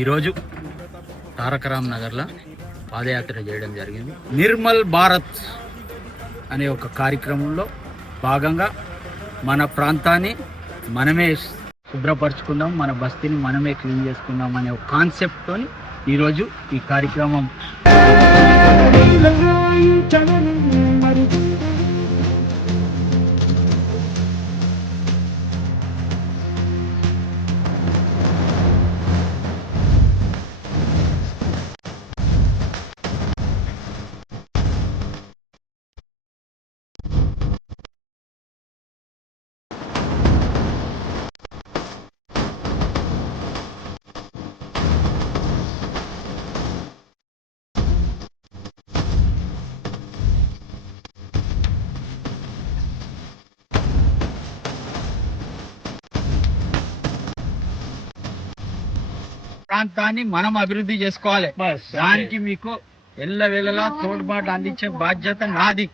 ఈరోజు తారకరామ్ నగర్లో పాదయాత్ర చేయడం జరిగింది. నిర్మల్ భారత్ అనే ఒక కార్యక్రమంలో భాగంగా మన ప్రాంతాన్ని మనమే శుభ్రపరచుకుందాం, మన బస్తీని మనమే క్లీన్ చేసుకుందాం అనే ఒక కాన్సెప్ట్తో ఈరోజు ఈ కార్యక్రమం. ప్రాంతాన్ని మనం అభివృద్ధి చేసుకోవాలి. దానికి మీకు ఎల్లవేళలా తోడ్పాటు అందించే బాధ్యత నాది.